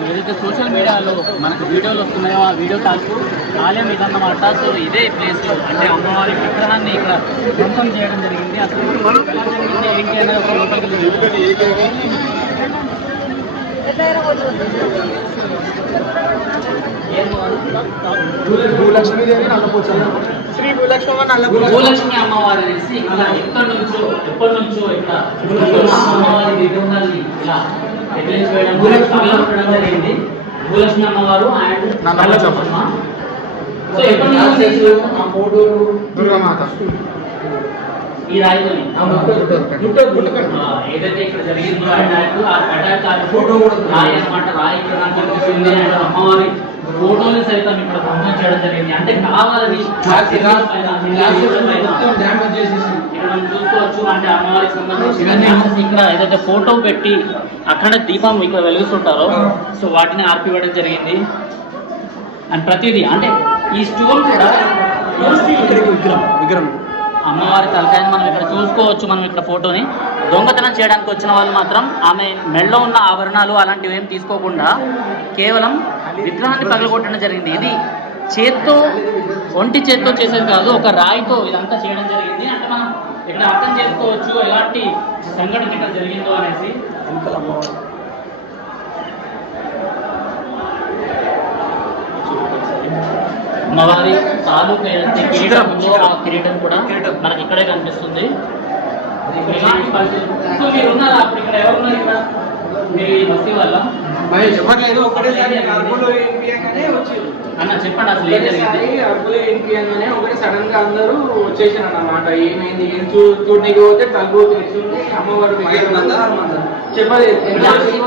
ఏదైతే సోషల్ మీడియాలో మనకు వీడియోలు వస్తున్నాయో ఆ వీడియో కాల్కు ఆలయం ఇదన్నమాట సో ఇదే ప్లేస్లో అంటే అమ్మవారి విగ్రహాన్ని ఇక్కడ ధ్వంసం చేయడం జరిగింది. అసలు ఏంటి అనేది ఒక లోపలికి భూలక్ష్మీదేవి నల్లపోచమ్మ శ్రీ భూలక్ష్మి అమ్మవారు అనేసి ఇక్కడ ఎక్కడి నుంచో ఎప్పటి నుంచో ఇక్కడ అమ్మవారి విగ్రహాన్ని ఇలా ఎక్కిలించి వేయడం పగలగొట్టడం జరిగింది. భూలక్ష్మి అమ్మవారు అండ్. సో కోడూరు దుర్గామాత. ఈ రాయితోని. ఏదైతే ఇక్కడ జరిగిందో ఆ అటాక్ ఆ ఫోటో కూడా రాయి అన్నమాట రాయి ఇక్కడ అమ్మవారి ఫోటోలు సైతం ఇక్కడ చేయడం జరిగింది. అంటే కావాలని ఇక్కడ చూసుకోవచ్చు. అంటే అమ్మవారికి సంబంధించి ఇక్కడ ఏదైతే ఫోటో పెట్టి అక్కడ దీపం ఇక్కడ వెలుగుతుంటారో సో వాటిని ఆర్పివ్వడం జరిగింది. అండ్ ప్రతిదీ అంటే ఈ స్టోన్ కూడా విగ్రహం. విగ్రహం. అమ్మవారి తలకాయని మనం ఇక్కడ చూసుకోవచ్చు మనం ఇక్కడ ఫోటోని. దొంగతనం చేయడానికి వచ్చిన వాళ్ళు మాత్రం ఆమె మెడలో ఉన్న ఆభరణాలు అలాంటివి ఏం తీసుకోకుండా కేవలం విగ్రహాన్ని పగలగొట్టడం జరిగింది. ఇది చేత్తో ఒంటి చేత్తో చేసేది కాదు ఒక రాయితో ఇదంతా చేయడం జరిగింది. అంటే మనం ఇక్కడ అర్థం చేసుకోవచ్చు ఎలాంటి సంఘటన ఇక్కడ జరిగిందో అనేసి. అమ్మవారి తాలూకు ఏదైతే కిరీటం ఉందో ఆ కిరీటం కూడా మనకి ఇక్కడే కనిపిస్తుంది. ఎలాంటి పరిస్థితులు? సో మీరు ఉన్నారా అప్పుడు ఇక్కడ ఎవరు ఉన్నారు ఇక్కడ? ఈ బస్తీ వల్ల ఎవరు లేదు ఒకటేసారి అరకులో ఏంపియంగానే వచ్చారు. అన్న చెప్పండి అసలు ఏం జరిగింది? అరకులో ఒకటి సడన్గా అందరూ వచ్చేసారు అన్నమాట ఏమైంది ఏం చూ చూడడానికి పోతే తగ్గు తెచ్చుంది అమ్మవారు చెప్పలేదు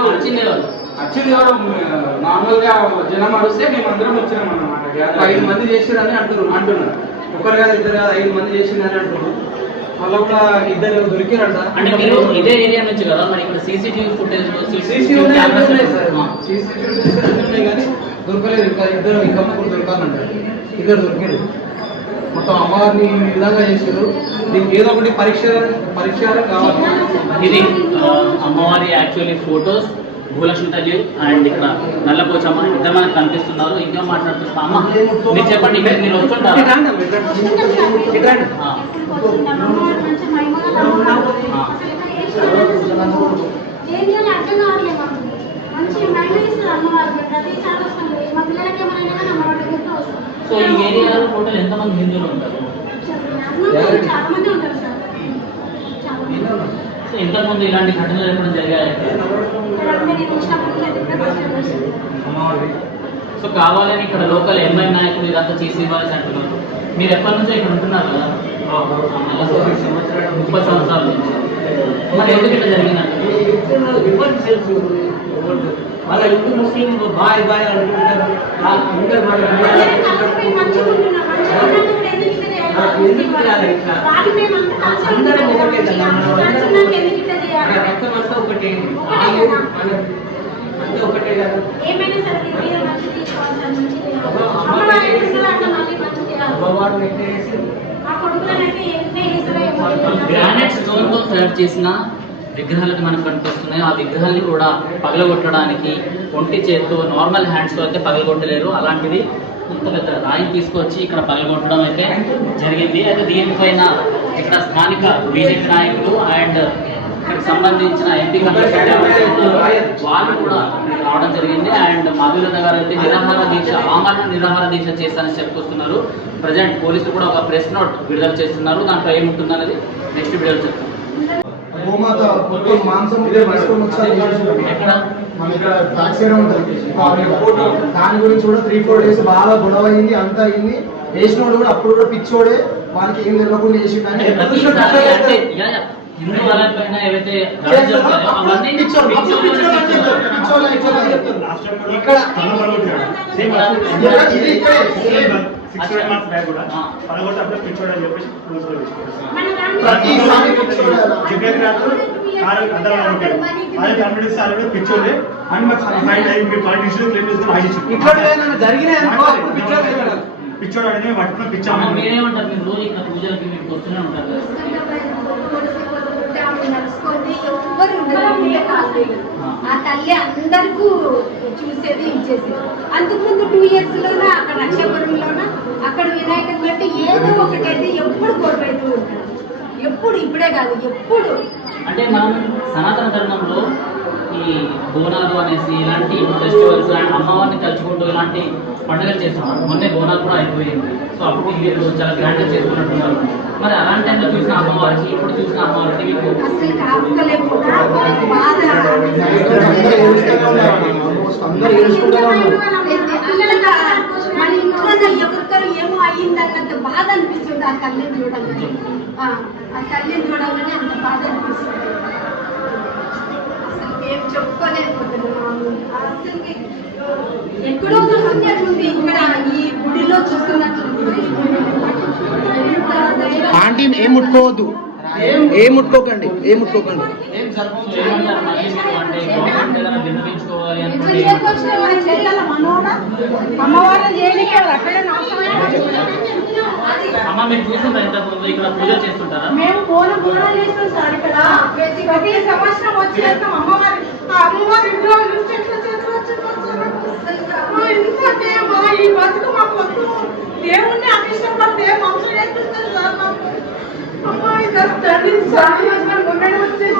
వచ్చింది ఎవరు? యాక్చువల్లీ ఎవరు? నార్మల్గా జనం అడిస్తే మేము అందరం వచ్చినాం అన్నమాట ఐదు మంది చేసిరని అంటున్నారు అంటున్నారు. ఒకరు కాదు ఇద్దరు కాదు ఐదు మంది చేసిందని అంటున్నారు. మళ్ళీ కూడా ఇద్దరు దొరికిరంట. అంటే మీరు ఇదే ఏరియా నుంచి కదా మరి ఇక్కడ సీసీటీవీ ఫుటేజ్ కానీ దొరకలేదు. ఇంకా ఇద్దరు ఇంకా ముగ్గురు దొరకాలంట. ఇద్దరు దొరికారు. మొత్తం అమ్మవారిని విధంగా చేశారు. దీనికి ఏదో ఒకటి పరీక్ష పరిష్కారం కావాలి. ఇది అమ్మవారి యాక్చువల్లీ ఫొటోస్ భూలక్ష్మి తల్లి అండ్ ఇక్కడ నల్లపోచమ్మ ఇద్దరు మనకు కనిపిస్తున్నారు. ఇంకా మాట్లాడుతున్నారు? అమ్మ మీరు చెప్పండి ఇక్కడ మీరు వస్తుంటారు? సో ఈ ఏరియాలో టోటల్ ఎంతమంది హిందువులు ఉంటారు? సో ఇంతకుముందు ఇలాంటి ఘటనలు ఎప్పుడు జరిగాయి? ఇక్కడ సో కావాలని ఇక్కడ లోకల్ ఎంఐ నాయకులు ఇదంతా చేసి ఇవ్వాలని అంటున్నారు. మీరు ఎప్పటి నుంచో ఇక్కడ ఉంటున్నారు కదా? ముప్పై సంవత్సరాల నుంచి. మరి ఎందుకు ఇట్లా జరిగిందంటే వాళ్ళ హిందూ ముస్లిం బాయ్ బాయ్ అంటుంటారు. అందరు ఎందుకు చేయాలి? ఇట్లా? అందరం ఒకటే కదా, రక్తం అంతా ఒకటే అంతా ఒకటే కదా అమ్మవారు గ్రానైట్ తయారు చేసిన విగ్రహాలకు మనకు కనిపిస్తున్నాయి ఆ విగ్రహాన్ని కూడా పగలగొట్టడానికి ఒంటి చేత్తో నార్మల్ హ్యాండ్స్తో అయితే పగలగొట్టలేరు అలాంటిది ఇంత పెద్ద రాయి తీసుకొచ్చి ఇక్కడ పగలగొట్టడం అయితే జరిగింది. అయితే దీనిపైన ఇక్కడ స్థానిక బీజేపీ నాయకులు అండ్ ఇక్కడ సంబంధించిన ఎంపీ వాళ్ళు కూడా రావడం జరిగింది. అండ్ మాధులత గారు అయితే నిరాహార దీక్ష ఆమరణ నిరాహార దీక్ష చేస్తానని చెప్పుకొస్తున్నారు. ప్రజెంట్ పోలీసులు కూడా ఒక ప్రెస్ నోట్ విడుదల చేస్తున్నారు. దాంట్లో ఏముంటుందనేది నెక్స్ట్ వీడియోలో చెప్తాం. ఎక్కడ? మన ఇక్కడ ఉంటుంది. దాని గురించి కూడా త్రీ ఫోర్ డేస్ బాగా గొడవ అయింది అంతా అయింది. వేసినోడు కూడా అప్పుడు కూడా పిచ్చోడే వానికి ఏం తెలియకుండా పిచ్చోడు, పిచ్చోడు, పిచ్చోడు. పిచ్చోడు ఆ. జరిగినాయి పిచ్చోడు. పిచ్చోడు పిచ్చాము. మీరేమంటారు? మీరు రోజు పూజలకి మీరు వస్తూనే ఉంటారు తల్లి అందరికీ చూసేది ఇచ్చేది అంతకుముందు టూ ఇయర్స్ లోన అక్కడ నక్షపురంలోన అక్కడ వినాయకుని బట్టి ఏదో ఒకటైతే ఎప్పుడు గొడవైతూ ఉంటాడు ఎప్పుడు ఇప్పుడే కాదు ఎప్పుడు అంటే మనం సనాతన ధర్మంలో ఈ బోనాలు అనేసి ఇలాంటి ఫెస్టివల్స్ అండ్ అమ్మవారిని తలుచుకుంటూ ఇలాంటి పండుగలు చేస్తున్నాం మొన్నే బోనాలు కూడా అయిపోయింది. సో అప్పుడు మీరు చాలా గ్రాండ్గా చేసుకున్నట్టున్నారు మరి అలాంటి టైంలో చూసిన అమ్మవారికి ఇప్పుడు చూసిన అమ్మవారికి మీకు అసలు ఏమో అయ్యిందన్నంత బాధ అనిపిస్తుంది ఆ తల్లిని చూడాలని ఆ తల్లిని చూడాలని అంత బాధ అనిపిస్తుంది. అసలు మేము చెప్పుకోలేకపోతున్నాము అసలుకి ఎక్కడో చూస్తున్నట్లుంది ఇక్కడ ఈ గుడిలో చూస్తున్నట్లుంది. ఆంటీ ఏం ముట్టుకోవద్దు. ఏం ముట్టుకోకండి ఏం ముట్టుకోకండి. ఏం? అమ్మవారిని చేయడానికి అక్కడే అమ్మ మీరు చూస్తుంటారు ఇంతకుముందు ఇక్కడ పూజ చేస్తుంటారా? మేము పూల బోనాలు చేస్తాం సార్ ఇక్కడ. ప్రతి ప్రతి సంవత్సరం వచ్చి చేస్తాం అమ్మవారి. ఆ అమ్మవారి ఇంట్లో నుంచి ఎట్లా చేతులు వచ్చి ఎందుకంటే మా ఈ బతుకు మాకు వద్దు దేవుణ్ణి అతిష్టపడితే మనుషులు చేస్తుంటారు సార్ మాకు. అమ్మాయి తండ్రి సార్ మొన్న వచ్చేసి.